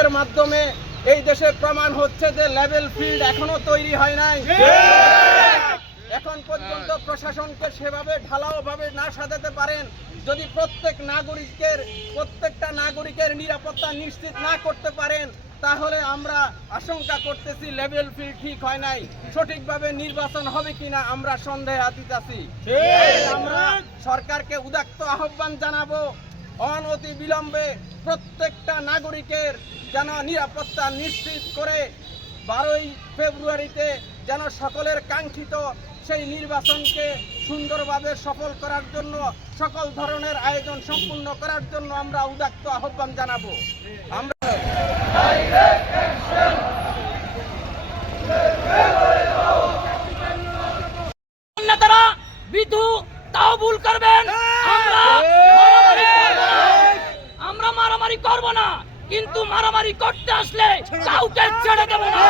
এর মাধ্যমে এই দেশে প্রমাণ হচ্ছে যে লেভেল ফিল্ড এখনো তৈরি হয় নাই। এখন পর্যন্ত প্রশাসনকে সেভাবে ঢালাওভাবে না সাজাতে পারেন, যদি প্রত্যেকটা নাগরিকের নিরাপত্তা নিশ্চিত না করতে পারেন, তাহলে আমরা আশঙ্কা করতেছি লেভেল ফিল্ড ঠিক হয় নাই, সঠিকভাবে নির্বাচন হবে কিনা আমরা সন্দেহাতীত আছি। আমরা সরকারকে উদাত্ত আহ্বান জানাবো, অনতি বিলম্বে প্রত্যেকটা নাগরিকের যেন নিরাপত্তা নিশ্চিত করে 12ই ফেব্রুয়ারিতে যেন সকলের কাঙ্ক্ষিত সেই নির্বাচনকে সুন্দরভাবে সফল করার জন্য সকল ধরনের আয়োজন সম্পূর্ণ করার জন্য আমরা উদাত্ত আহ্বান জানাবো। আমরা নেতারা বিধু তাও ভুল করবেন, আমরা মারামারি করব না, কিন্তু মারামারি করতে আসলে কাউকে ছেড়ে দেব না।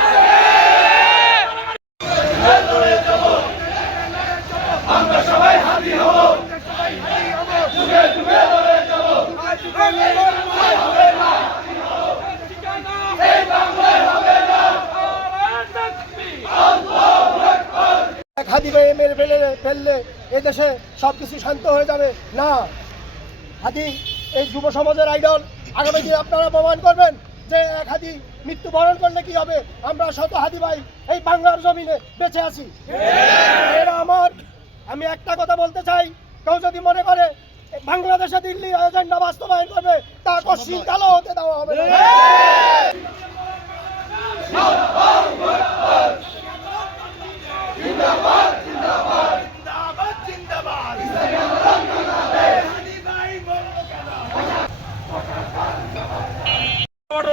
আমরা সবাই হাতি হব, যুগে যুগে লড়ে যাব, এই বাংলায় হবে না। এক হাদি ভাই মেরে ফেললে এদেশে সবকিছু শান্ত হয়ে যাবে না। হাদি এই যুব সমাজের আইডল। আগামী দিন আপনারা প্রমাণ করবেন যে এক হাদি মৃত্যুবরণ করলে কি হবে। আমরা শত হাদি ভাই এই বাংলার জমিনে বেঁচে আছি। আমি একটা কথা বলতে চাই, কেউ যদি মনে করে বাংলাদেশে দিল্লির এজেন্ডা বাস্তবায়ন করবে, তা কশিন কালো হতে দেওয়া হবে না।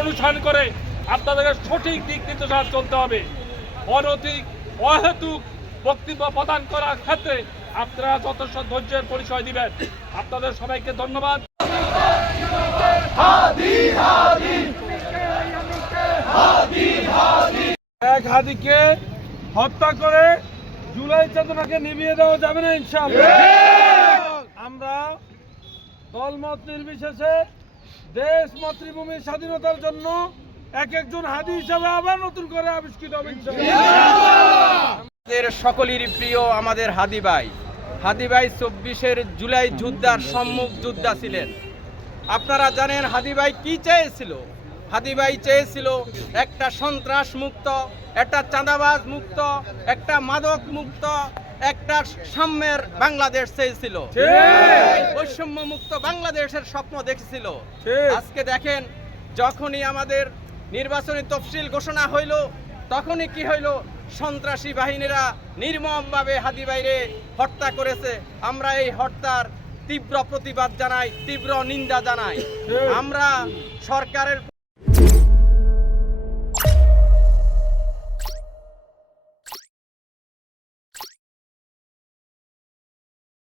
অনুষ্ঠান করে আপনাদেরকে সঠিক দিক নির্দেশনা চলতে হবে। অনৈতিক অহেতুক বক্তব্য প্রদান করার ক্ষেত্রে আপনারা যথেষ্ট ধৈর্যের পরিচয় দিবেন। আপনাদের সবাইকে ধন্যবাদ। এক হাদিকে হত্যা করে জুলাই চেতনাকে নিভিয়ে দেওয়া যাবে না ইনশাআল্লাহ। আমরা দলমত নির্বিশেষে দেশ মাতৃভূমির স্বাধীনতার জন্য এক একজন হাদি হিসাবে আবার নতুন করে আবিষ্কৃত হবে আমাদের সকলেরই প্রিয় আমাদের হাদি ভাই 24 জুলাই যোদ্ধার সম্মুখ যোদ্ধা ছিলেন। আপনারা জানেন হাদি ভাই কি চেয়েছিল। হাদি ভাই চেয়েছিল একটা সন্ত্রাস মুক্ত, একটা চাঁদাবাজ মুক্ত, একটা মাদক মুক্ত, একটা সাম্যের বাংলাদেশ চেয়েছিল, বৈষম্য মুক্ত বাংলাদেশের স্বপ্ন দেখেছিল। আজকে দেখেন, যখনই আমাদের নির্বাচনী তফসিল ঘোষণা হইল, তখনই কি হইল, সন্ত্রাসী বাহিনীরা নির্মমভাবে হাদি ভাইরে হত্যা করেছে। আমরা এই হত্যার তীব্র প্রতিবাদ জানাই, তীব্র নিন্দা জানাই। আমরা সরকারের